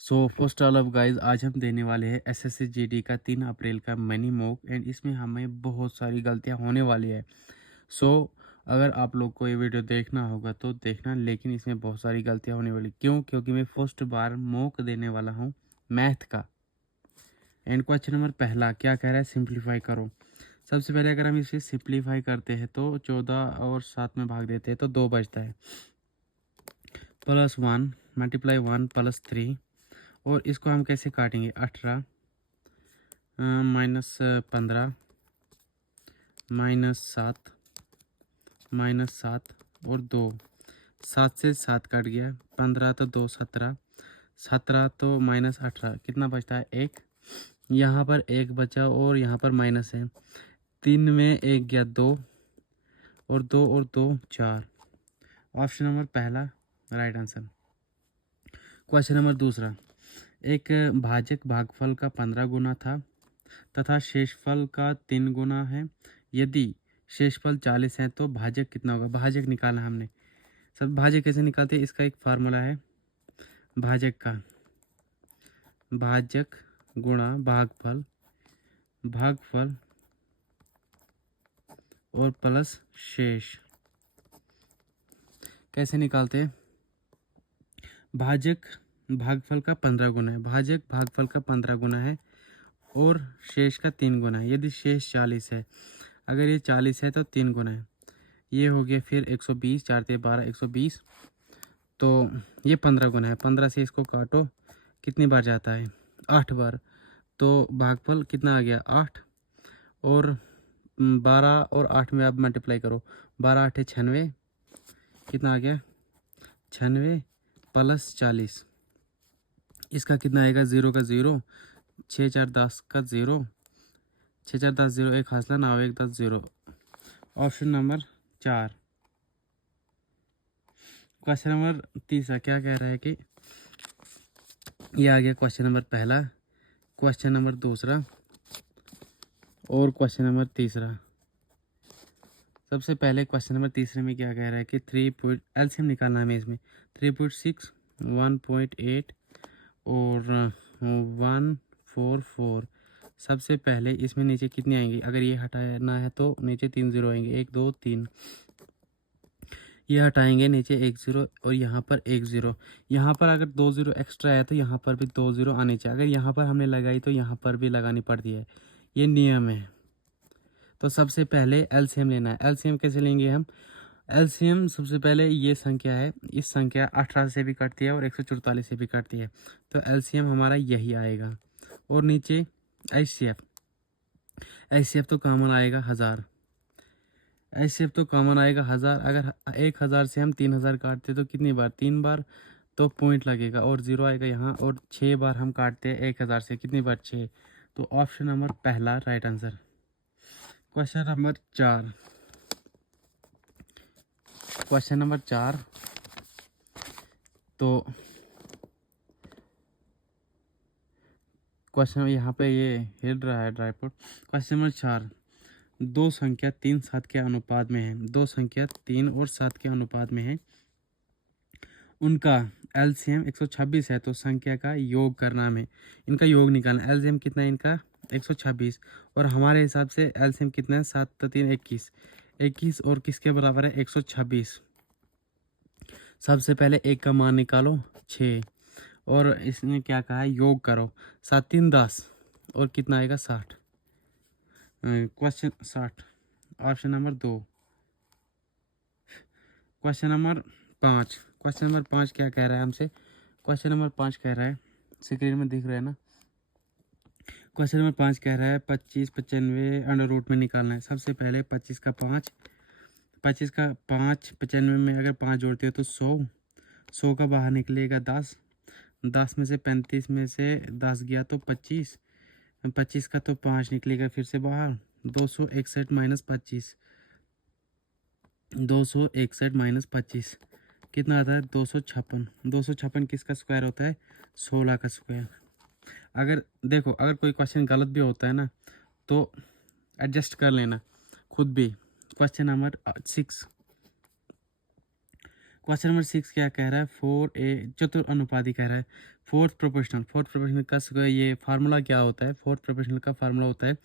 So first all of guys, आज हम देने वाले हैं एसएससी जीडी का 3 अप्रैल का मिनी मॉक एंड इसमें हमें बहुत सारी गलतियां होने वाली है। सो अगर आप लोग को ये वीडियो देखना होगा तो देखना, लेकिन इसमें बहुत सारी गलतियां होने वाली। क्यों? क्योंकि मैं फर्स्ट बार मॉक देने वाला हूं मैथ का। एंड क्वेश्चन नंबर पहला क्या कह रहा है, सिंप्लीफाई करो। सबसे पहले अगर हम इसे सिंप्लीफाई करते हैं तो 14 और 7 में भाग देते हैं तो 2 बचता है। +1 मल्टीप्लाई 1 +3, और इसको हम कैसे काटेंगे? 18 -15 -7 -7 और 2। 7 से 7 कट गया, 15 तो 2 17, 17 तो -18, कितना बचता है? 1। यहाँ पर 1 बचा और यहाँ पर माइनस है। 3 में 1 गया, 2 और 2 और 2 4। ऑप्शन नंबर पहला राइट आंसर। क्वेश्चन नंबर दूसरा, एक भाजक भागफल का 15 गुना था तथा शेषफल का 3 गुना है। यदि शेषफल 40 है तो भाजक कितना होगा? भाजक निकालना है हमने। सब भाजक कैसे निकालते हैं? इसका एक फार्मूला है भाजक का, भाजक गुणा भागफल, भागफल और प्लस शेष। कैसे निकालते हैं? भाजक भागफल का 15 गुना है, भाजक भागफल का 15 गुना है और शेष का 3 गुना है। यदि शेष 40 है, अगर ये 40 है तो 3 गुना है, ये हो गया फिर 120, 4 ते 12 120, तो ये 15 गुना है। 15 से इसको काटो, कितनी बार जाता है? 8 बार। तो भागफल कितना आ गया? 8, और 12 और 8 में आप मल्टीप्लाई करो, 12 8 96, कितना आ गया? 96 + 40, इसका कितना आएगा? 0 का 0, 6 4 10 का 0, 6 4 10 0, एक हासिला 9 1 10 0। Option number 4। क्वेश्चन नंबर तीसरा क्या कह रहा है कि ये आ गया क्वेश्चन नंबर पहला, क्वेश्चन नंबर दूसरा और क्वेश्चन नंबर तीसरा। सबसे पहले क्वेश्चन नंबर तीसरे में क्या कह रहा है कि 3 एलसीएम निकालना है हमें इसमें। 3.6 1.8 और 144। सबसे पहले इसमें नीचे कितनी आएंगी? अगर ये हटाना है तो नीचे 3 0 आएंगे, 1 2 3। ये हटाएंगे, नीचे 1 0 और यहाँ पर 1 0। यहाँ पर अगर 2 0 एक्स्ट्रा है तो यहाँ पर भी 2 0 आने चाहिए। अगर यहाँ पर हमने लगाई तो यहाँ पर भी लगानी पड़ती है, ये नियम है। तो सबसे पहले एलसीएम लेना है। एलसीएम कैसे लेंगे हम? एलसीएम सबसे पहले ये संख्या है, इस संख्या 18 से भी कटती है और 144 से भी कटती है, तो एलसीएम हमारा यही आएगा। और नीचे एचसीएफ, एचसीएफ तो कॉमन आएगा 1000, एचसीएफ तो कॉमन आएगा 1000। अगर 1000 से हम 3000 काटते तो कितनी बार? 3 बार, तो पॉइंट लगेगा और 0 आएगा यहाँ। और 6 बार हम काटते हैं 1000 से, कितनी बार? 6। तो ऑप्शन नंबर पहला right answer. Question number 4, question number 4 तो क्वेश्चन यहाँ पे ये हिल रहा है ड्राईपोर्ट। क्वेश्चन नंबर 4, दो संख्या 3 7 के अनुपात में है, दो संख्या 3 और 7 के अनुपात में है, उनका एलसीएम 126 है तो संख्या का योग करना है। इनका योग निकालना। एलसीएम कितना है इनका? 126, और हमारे हिसाब से एलसीएम कितना है? 7 × 3 21, 21 और किसके बराबर है? 126। सबसे पहले एक का मान निकालो 6, और इसने क्या कहा है? योग करो। 7 3 10 और कितना आएगा? 60। Question 60, option number 2। Question number 5, question number 5 क्या कह रहा है हमसे? क्वेश्चन नंबर 5 कह रहा है, स्क्रीन में दिख रहा है ना? क्वेश्चन नंबर 5 कह रहा है 25 95 अंडर रूट में निकालना है। सबसे पहले 25 का 5, 25 का 5 95 में अगर 5 जोड़ते हो तो 100, 100 का बाहर निकलेगा 10, 10 में से 35 में से 10 गया तो 25, 25 का तो 5 निकलेगा फिर से बाहर, 261 - 25, 261 - 25 कितना आता है? 256। 256 किसका स्क्वायर होता है? 16 का स्क्वायर। अगर देखो, अगर कोई क्वेश्चन गलत भी होता है ना तो एडजस्ट कर लेना खुद भी। क्वेश्चन नंबर 6, क्वेश्चन नंबर 6 क्या कह रहा है, 4a चतुर अनुपाती कह रहा है। फोर्थ प्रोपोर्शनल का ये फार्मूला क्या होता है, फोर्थ प्रोपोर्शनल का फार्मूला होता है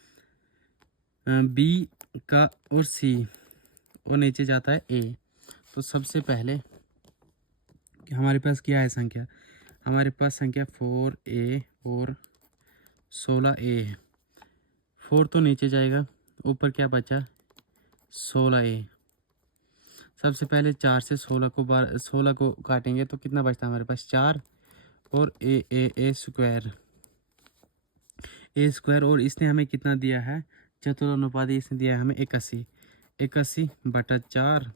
b का और c और नीचे जाता है a। तो सबसे पहले हमारे पास क्या है संख्या, हमारे पास संख्या 4a और 16a है। 4 तो नीचे जाएगा, ऊपर क्या बचा 16a। सबसे पहले 4 से 16 को काटेंगे तो कितना बचता है हमारे पास 4 और ए स्क्वायर और इसने हमें कितना दिया है, चतुरानुपाती इसने दिया है हमें 81। 81/4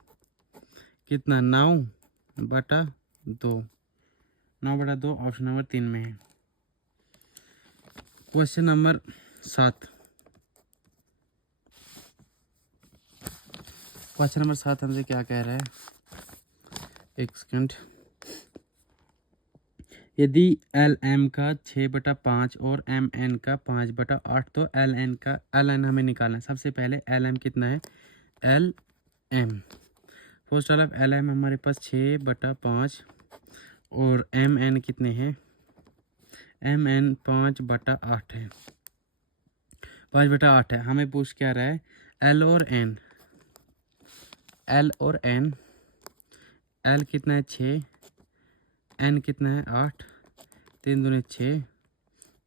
कितना 9/2। 9/2 ऑप्शन नंबर 3 में है। क्वेश्चन नंबर 7 हमसे क्या कह रहा है, एक सेकंड। यदि एल एम का 6/5 और एम एन का 5/8 तो एल एन हमें निकालना है। सबसे पहले एल एम कितना है, L M first of L M हमारे पास 6/5 और एम एन कितने हैं, एम एन 5/8 है, 5/8 है। हमें पूछ क्या रहा है, एल और एन एल कितना है 6, एन कितना है 8, 3 दूने 6,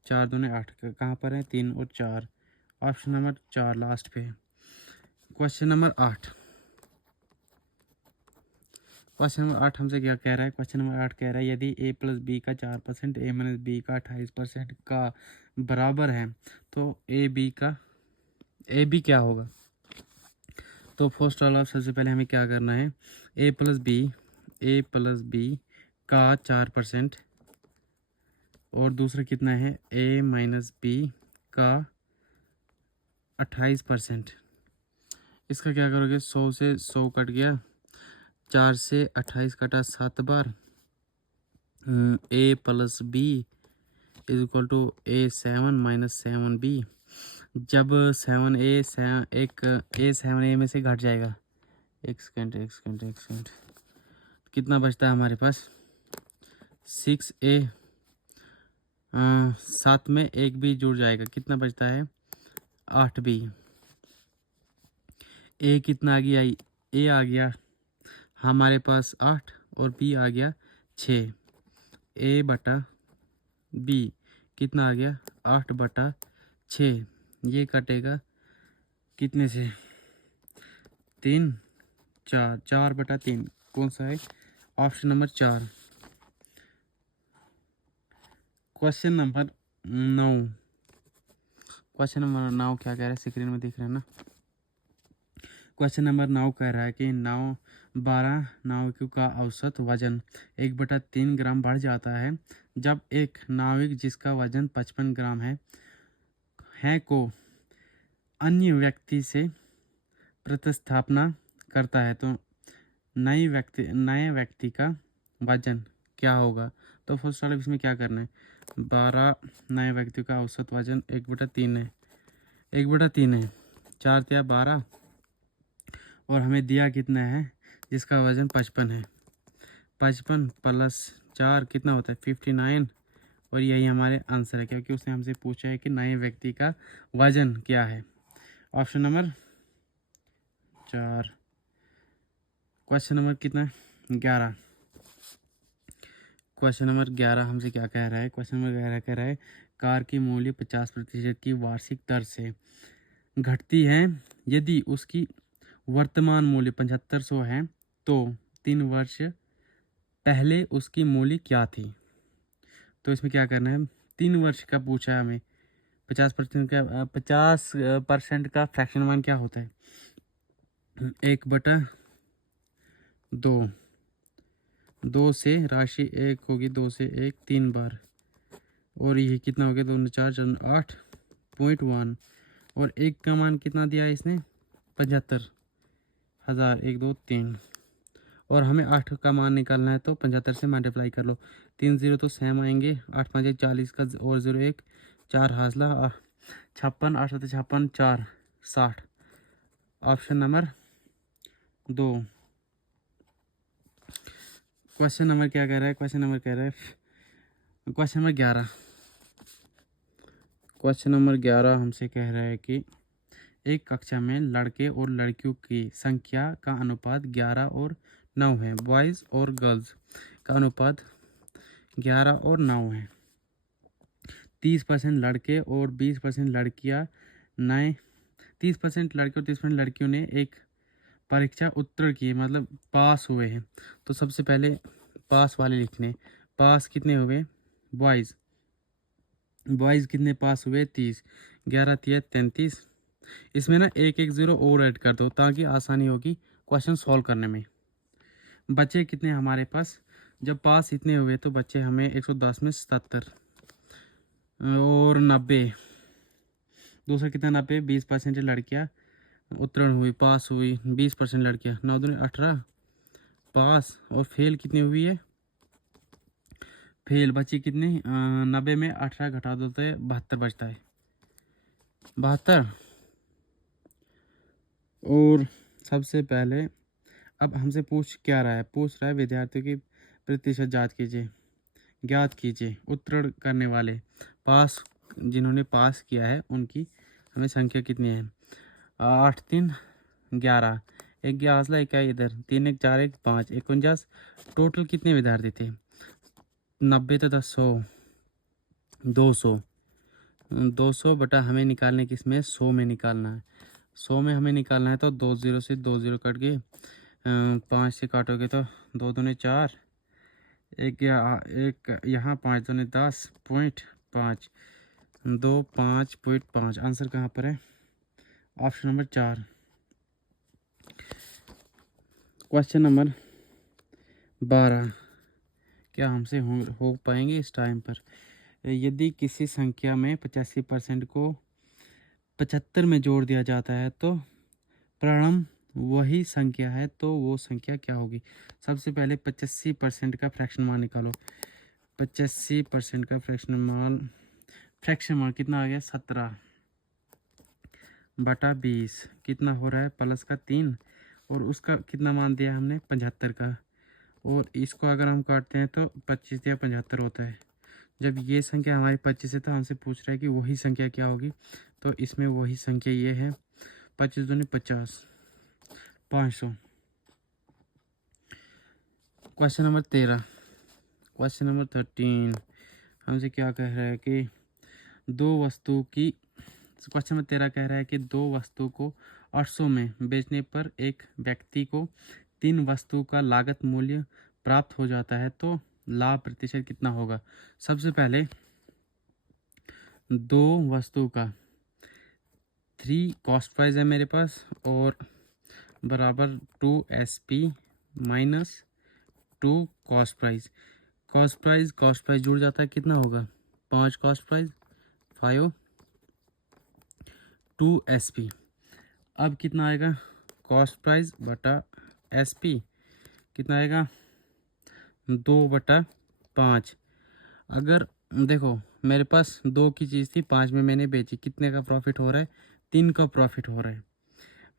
4 दूने 8, कहाँ पर है 3 और 4, ऑप्शन नंबर 4 लास्ट पे। क्वेश्चन नंबर 8 हमसे क्या कह रहा है, क्वेश्चन नंबर 8 कह रहा है यदि a + b का 4% a - b का 28% का बराबर है तो ए बी क्या होगा। तो फर्स्ट ऑफ ऑल सबसे पहले हमें क्या करना है, a + b का 4% और दूसरा कितना है a - b का 28%। इसका क्या करोगे, 100 से 100 कट गया, 4 से 28 कटा 7 बार, a + b = a7 - 7b। जब 7a में से घट जाएगा, एक सेकंड कितना बचता है हमारे पास 6a, 7 में एक भी जुड़ जाएगा, कितना बचता है 8b। a कितना आ गया, a आ गया हमारे पास 8 और b आ गया 6। a/b कितना आ गया 8/6। ये कटेगा कितने से 3 4 4/3 कौन सा है, ऑप्शन नंबर 4। क्वेश्चन नंबर 9 क्या कह रहा है, स्क्रीन में दिख रहा है ना। क्वेश्चन नंबर 9 कह रहा है कि 12 नाविकों का औसत वजन 1/3 ग्राम बढ़ जाता है जब एक नाविक जिसका वजन 55 ग्राम है को अन्य व्यक्ति से प्रतिस्थापना करता है तो नए व्यक्ति का वजन क्या होगा। तो फर्स्ट वाले इसमें क्या करना है, 12 नए व्यक्ति का औसत वजन 1/3 है, 4 या 12 और हमें दिया कितना है, जिसका वजन 55 है, 55 + 4 कितना होता है 59 और यही हमारे आंसर है, क्योंकि उसने हमसे पूछा है कि नए व्यक्ति का वजन क्या है, ऑप्शन नंबर 4। क्वेश्चन नंबर कितना 11 हमसे क्या कह रहा है, क्वेश्चन नंबर 11 कह रहा है कार की मूल्य 50% की वार्षिक दर से घटती है यदि उसकी वर्तमान मूल्य 7500 है तो 3 वर्ष पहले उसकी मूल्य क्या थी। तो इसमें क्या करना है, 3 वर्ष का पूछा है हमें, 50% का फ्रैक्शन मान क्या होता है 1/2। 2 से राशि 1 होगी, 2 से 1 3 बार और ये कितना हो गया 2 4 8.1 और 1 का मान कितना दिया है इसने 75,000 1 2 3 और हमें 8 का मान निकालना है तो 75 से मल्टीप्लाई कर लो, 3 0 तो सेम आएंगे, 8 5 40 का और 0 1 4 हासिला 56 8 7 56 4 60, ऑप्शन नंबर 2। क्वेश्चन नंबर क्या कह रहा है? क्वेश्चन नंबर कह रहा है, क्वेश्चन नंबर 11, क्वेश्चन नंबर 11 हमसे कह रहा है कि एक कक्षा में लड़के और लड़कियों की संख्या का अनुपात 11 और 9 है। बॉयज़ और गर्ल्स का अनुपात 11 और 9 है। 30% लड़के और 20% लड़कियां नए 30% लड़के और 30% लड़कियों ने एक परीक्षा उत्तीर्ण की, मतलब पास हुए हैं। तो सबसे पहले पास वाले लिखने, पास कितने हुए? बॉयज़ कितने पास हुए? 30, 11 तिया 33। इसमें ना एक एक ज़ीरो और ऐड कर दो ताकि आसानी होगी क्वेश्चन सॉल्व करने में। बच्चे कितने हमारे पास? जब पास इतने हुए तो बच्चे हमें 110 में 77 और 90। दूसरा कितना? 90। 20% लड़कियां उत्तीर्ण हुई, पास हुई। 20% लड़कियां, 9 दूनी 18 पास। और फेल कितनी हुई है? फेल बची कितनी? 90 में 18 घटा दो तो 72 बचता है, 72। और सबसे पहले अब हमसे पूछ क्या रहा है? पूछ रहा है विद्यार्थियों की प्रतिशत ज्ञात कीजिए। उत्तीर्ण करने वाले, पास जिन्होंने पास किया है उनकी हमें संख्या कितनी है? 8 3 11, एक गया हासिल, एक क्या इधर, 3 1 4 1 5 49। टोटल कितने विद्यार्थी थे? 90 तो 10 100 200 200 बटा हमें निकालने की इसमें 100 में निकालना है। 100 में हमें निकालना है तो 2 0 से 2 0 कट गए। 5 से काटोगे तो 2 दूने 4, एक यहाँ 5 दूने 10.5, 2 5.5। आंसर कहाँ पर है? Option number 4। क्वेश्चन नंबर 12, क्या हमसे हो पाएंगे इस टाइम पर? यदि किसी संख्या में 85% को 75 में जोड़ दिया जाता है तो परिणाम वही संख्या है, तो वो संख्या क्या होगी? सबसे पहले 85% का फ्रैक्शन मान निकालो। 85% का फ्रैक्शन मान कितना आ गया? 17 बटा 20 कितना हो रहा है? प्लस का 3। और उसका कितना मान दिया हमने? 75 का। और इसको अगर हम काटते हैं तो 25 या 75 होता है। जब ये संख्या हमारी 25 है तो हमसे पूछ रहा है कि वही संख्या क्या होगी, तो इसमें वही संख्या ये है। 25 दूनी 50, 500। क्वेश्चन नंबर 13, क्वेश्चन नंबर 13 हमसे क्या कह रहा है कि क्वेश्चन नंबर 13 कह रहा है कि 2 वस्तु को 800 में बेचने पर एक व्यक्ति को 3 वस्तु का लागत मूल्य प्राप्त हो जाता है, तो लाभ प्रतिशत कितना होगा? सबसे पहले 2 वस्तु का 3 कॉस्ट प्राइस है मेरे पास और बराबर 2 SP minus 2 cost price. Cost price जुड़ जाता है, कितना होगा? 5 कॉस्ट प्राइस 5 2 SP। अब कितना आएगा? कॉस्ट प्राइस बटा SP कितना आएगा? 2/5। अगर देखो मेरे पास 2 की चीज़ थी, 5 में मैंने बेची, कितने का प्रॉफिट हो रहा है? 3 का प्रॉफिट हो रहा है।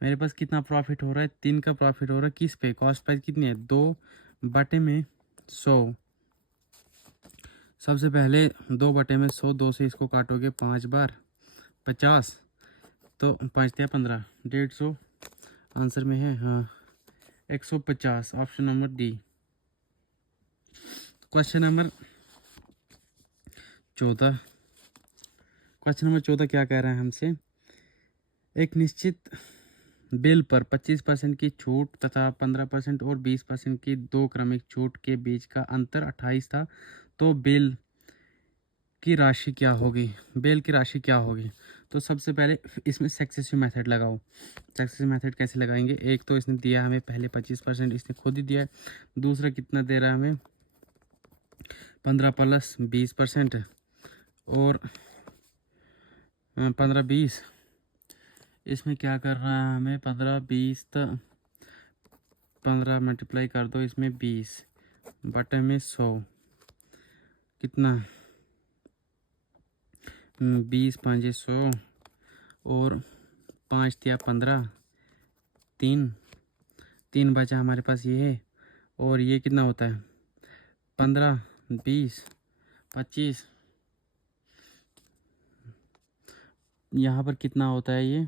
मेरे पास कितना प्रॉफिट हो रहा है? 3 का प्रॉफिट हो रहा है। किस पे? कॉस्ट प्राइस कितनी है? 2/100। सबसे पहले 2/100, 2 से इसको काटोगे 5 बार 50, तो 5 या 15, 150 आंसर में है। हाँ, 150, option number D. Question number 14, question number 14 क्या कह रहा है हमसे? एक निश्चित बिल पर 25% की छूट तथा 15% और 20% की 2 क्रमिक छूट के बीच का अंतर 28 था, तो बिल की राशि क्या होगी? बिल की राशि क्या होगी? तो सबसे पहले इसमें सक्सेसिव मेथड लगाओ। सक्सेसिव मेथड कैसे लगाएंगे? एक तो इसने दिया हमें पहले 25%, इसने खुद ही दिया है। दूसरा कितना दे रहा है हमें? 15 प्लस 20% और 15 20। इसमें क्या कर रहा है हमें? 15 20 तो 15 मल्टीप्लाई कर दो इसमें 20 बटे में 100 कितना? 20 5 100 और 5 तिया 15, 3 बचा हमारे पास ये है। और ये कितना होता है? 15, 20, 25, यहाँ पर कितना होता है ये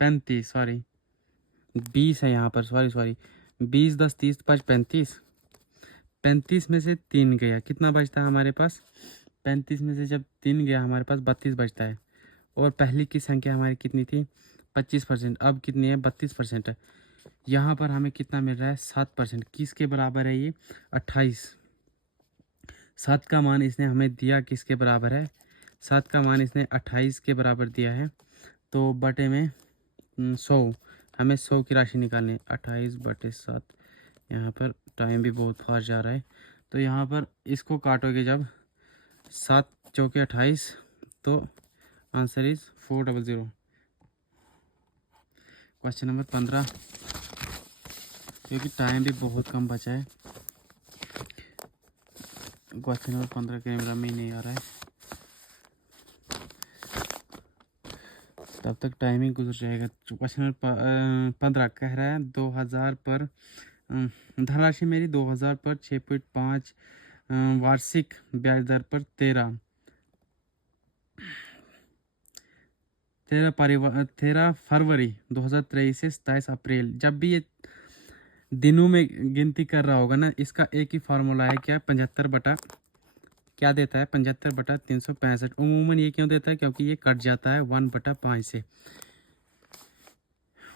35, सॉरी 20 है यहाँ पर, सॉरी 20, 10, 30, 5, 35, 35 में से 3 गया, कितना बचता है हमारे पास? 35 में से जब 3 गया हमारे पास 32 बचता है। और पहली की संख्या हमारी कितनी थी? 25%। अब कितनी है? 32% है। यहाँ पर हमें कितना मिल रहा है? 7%। किसके बराबर है ये? 28। 7 का मान इसने हमें दिया किसके बराबर है? 7 का मान इसने 28 के बराबर दिया है। तो बटे में 100, हमें 100 की राशि निकालनी है। 28/7। यहाँ पर टाइम भी बहुत फास्ट जा रहा है। तो यहाँ पर इसको काटोगे जब 7 चौके 28, तो आंसर इज 400। क्वेश्चन नंबर 15, क्योंकि टाइम भी बहुत कम बचा है। क्वेश्चन नंबर 15 कैमरा में ही नहीं आ रहा है, तब तक टाइमिंग गुजर जाएगा। क्वेश्चन नंबर 15 कह रहा है 2000 पर धनराशि मेरी 2000 पर 6.5 वार्षिक ब्याज दर पर 13 फरवरी 2023 से 27 अप्रैल। जब भी ये दिनों में गिनती कर रहा होगा ना, इसका एक ही फार्मूला है, क्या? 75 बटा क्या देता है? 75/365। उमूमन ये क्यों देता है? क्योंकि ये कट जाता है 1/5 से।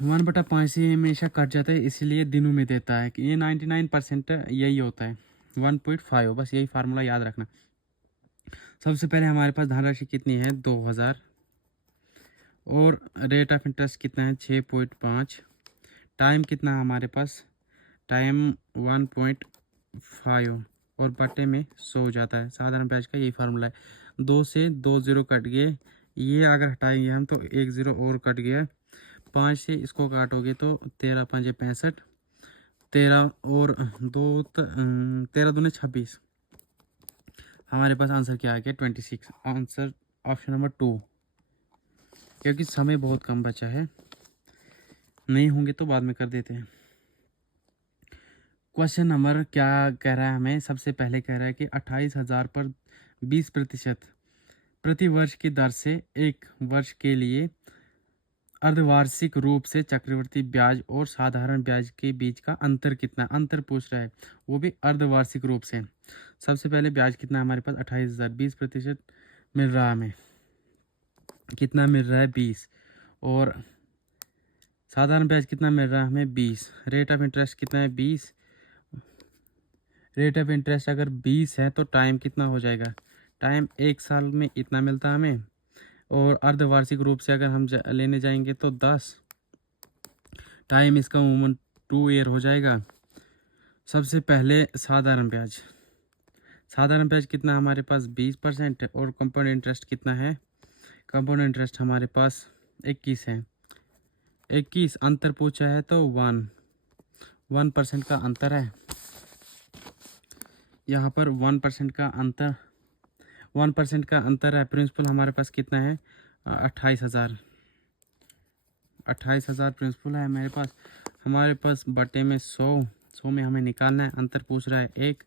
1/5 से हमेशा कट जाता है, इसीलिए दिनों में देता है कि ये 99% यही होता है 1.5। बस यही फार्मूला याद रखना। सबसे पहले हमारे पास धनराशि कितनी है? 2000, और रेट ऑफ इंटरेस्ट कितना है? 6.5। टाइम कितना है हमारे पास? टाइम 1.5, और बटे में 100 जाता है। साधारण ब्याज का यही फार्मूला है। 2 से 2 0 कट गए, ये अगर हटाएंगे हम तो 1 0 और कट गया। 5 से इसको काटोगे तो 13 5 65, 13 और 2 13 दूनी 26। हमारे पास आंसर क्या आ गया? 26। आंसर ऑप्शन नंबर 2, क्योंकि समय बहुत कम बचा है। नहीं होंगे तो बाद में कर देते हैं। क्वेश्चन नंबर क्या कह रहा है हमें? सबसे पहले कह रहा है कि 28,000 पर 20% प्रति वर्ष की दर से 1 वर्ष के लिए अर्धवार्षिक रूप से चक्रवृद्धि ब्याज और साधारण ब्याज के बीच का अंतर कितना? अंतर पूछ रहा है, वो भी अर्धवार्षिक रूप से। सबसे पहले ब्याज कितना है हमारे पास? 28,000, 20% मिल रहा है हमें। कितना मिल रहा है? 20। और साधारण ब्याज कितना मिल रहा है हमें? 20। रेट ऑफ इंटरेस्ट कितना है? 20। रेट ऑफ इंटरेस्ट अगर 20 है तो टाइम कितना हो जाएगा? टाइम 1 साल में इतना मिलता है हमें। और अर्धवार्षिक रूप से अगर हम लेने जाएंगे तो 10। टाइम इसका उमूमन 2 ईयर हो जाएगा। सबसे पहले साधारण ब्याज। साधारण ब्याज कितना हमारे पास? 20% है। और कंपाउंड इंटरेस्ट कितना है? कंपाउंड इंटरेस्ट हमारे पास 21 है। 21 अंतर पूछा है तो 1% का अंतर है। यहाँ पर 1% का अंतर, 1% का अंतर है। प्रिंसिपल हमारे पास कितना है? 28,000। 28,000 प्रिंसिपल है मेरे पास। हमारे पास बटे में 100 में हमें निकालना है। अंतर पूछ रहा है 1,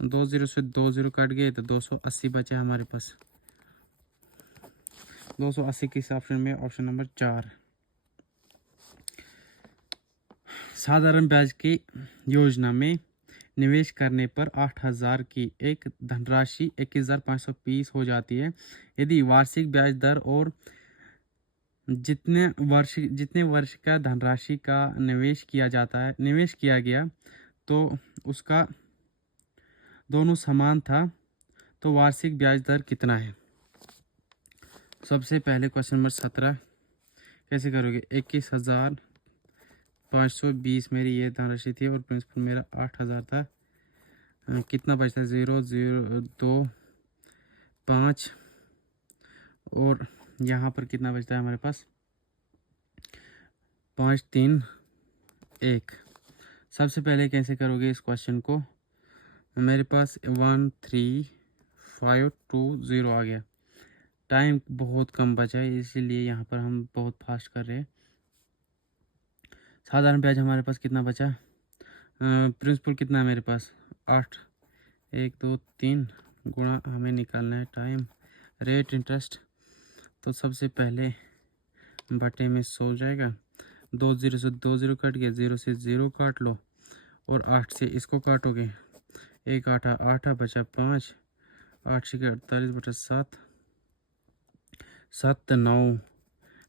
2 0 से 2 0 कट गए तो 280 बचे हमारे पास। 280 किस ऑप्शन में? Option number 4। साधारण ब्याज की योजना में निवेश करने पर 8,000 की एक धनराशि 21,520 हो जाती है। यदि वार्षिक ब्याज दर और जितने वर्ष का धनराशि का निवेश किया गया तो उसका दोनों समान था, तो वार्षिक ब्याज दर कितना है? सबसे पहले क्वेश्चन नंबर 17 कैसे करोगे? 21,520 मेरी ये धनराशि थी और प्रिंसिपल मेरा 8,000 था। कितना बचता है? 0 0 2 5, और यहाँ पर कितना बचता है हमारे पास? 5 3 1। सबसे पहले कैसे करोगे इस क्वेश्चन को? मेरे पास 1 3 5 2 0 आ गया। टाइम बहुत कम बचा है, इसीलिए यहाँ पर हम बहुत फास्ट कर रहे हैं। साधारण ब्याज हमारे पास कितना बचा? प्रिंसिपल कितना है मेरे पास? 8 1 2 3 गुणा हमें निकालना है टाइम रेट इंटरेस्ट। तो सबसे पहले बटे में 100 हो जाएगा। 2 0 से 2 0 कट गया, 0 से 0 काट लो और 8 से इसको काटोगे। 1 8 8 बचा 5, 8 6 48 बटा 7 7 9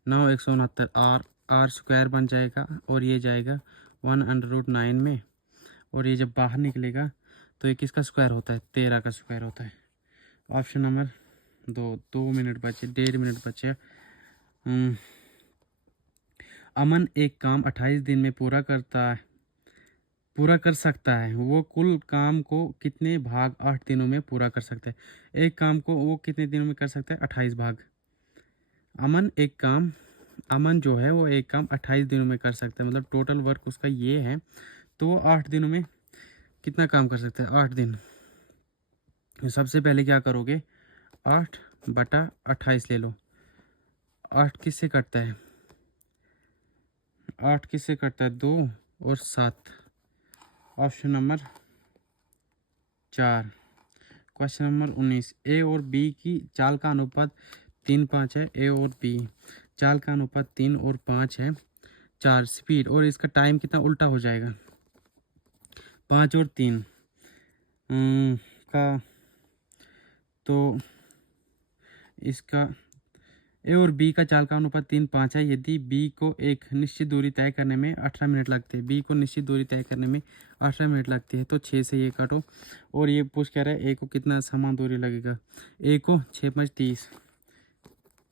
9 169 आर स्क्वायर बन जाएगा और ये जाएगा 1/√9 में। और ये जब बाहर निकलेगा तो ये किसका स्क्वायर होता है? 13 का स्क्वायर होता है। ऑप्शन नंबर 2 मिनट बचे, 1.5 मिनट बचे। अमन एक काम 28 दिन में पूरा कर सकता है। वो कुल काम को कितने भाग 8 दिनों में पूरा कर सकता है? एक काम को वो कितने दिनों में कर सकता है? 28 भाग। अमन जो है वो एक काम 28 दिनों में कर सकता है, मतलब टोटल वर्क उसका ये है। तो वो 8 दिनों में कितना काम कर सकता है? 8 दिन। सबसे पहले क्या करोगे? 8 बटा 28 ले लो। 8 किससे कटता है? 8 किससे कटता है? 2 और 7। Option number 4। Question number 19। ए और बी की चाल का अनुपात 3:5 है। ए और बी चाल का अनुपात 3 और 5 है। 4 स्पीड और इसका टाइम कितना उल्टा हो जाएगा? 5 और 3 का, तो इसका ए और बी का चाल का अनुपात 3:5 है। यदि बी को एक निश्चित दूरी तय करने में 18 मिनट लगते हैं, बी को निश्चित दूरी तय करने में 18 मिनट लगती है, तो 6 से ये काटो। और ये पूछ कह रहा है ए को कितना समान दूरी लगेगा? ए को 6 5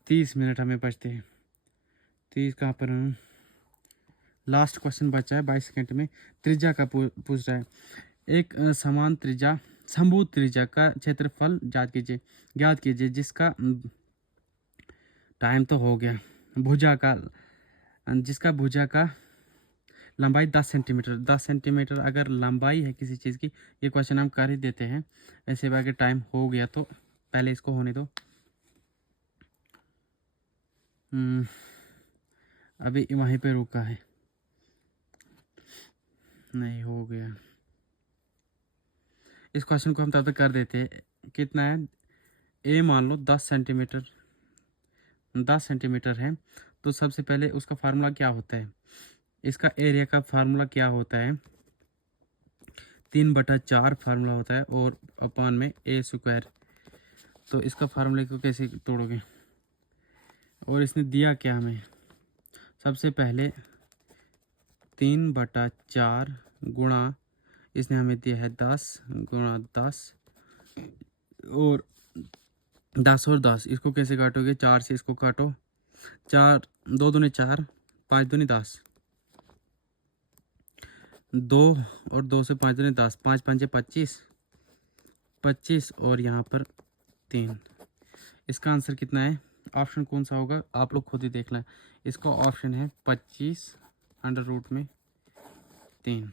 30 मिनट हमें बचते हैं। 30 कहाँ पर? लास्ट क्वेश्चन बचा है 22 सेकेंड में। त्रिज्या का पूछ रहा है। एक समान त्रिज्या समभुज त्रिज्या का क्षेत्रफल ज्ञात कीजिए जिसका टाइम तो हो गया। जिसका भुजा का लंबाई 10 सेंटीमीटर। 10 सेंटीमीटर अगर लंबाई है किसी चीज़ की, ये क्वेश्चन हम कर ही देते हैं। ऐसे अगर टाइम हो गया तो पहले इसको होने दो। अभी वहीं पे रुका है, नहीं हो गया। इस क्वेश्चन को हम तब तक कर देते हैं। कितना है? ए मान लो 10 सेंटीमीटर है। तो सबसे पहले उसका फार्मूला क्या होता है? इसका एरिया का फार्मूला क्या होता है? 3/4 फार्मूला होता है और अपान में ए स्क्वायर। तो इसका फार्मूले को कैसे तोड़ोगे? और इसने दिया क्या हमें? सबसे पहले 3/4 गुणा, इसने हमें दिया है 10 गुणा 10 और 10 और 10। इसको कैसे काटोगे? 4 से इसको काटो। 4 2 दूनी 4, 5 दूनी 10, 2 और 2 से 5 दूनी 10, 5 5 25 और यहाँ पर 3। इसका आंसर कितना है? ऑप्शन कौन सा होगा? आप लोग खुद ही देख लें। इसका ऑप्शन है 25 √3।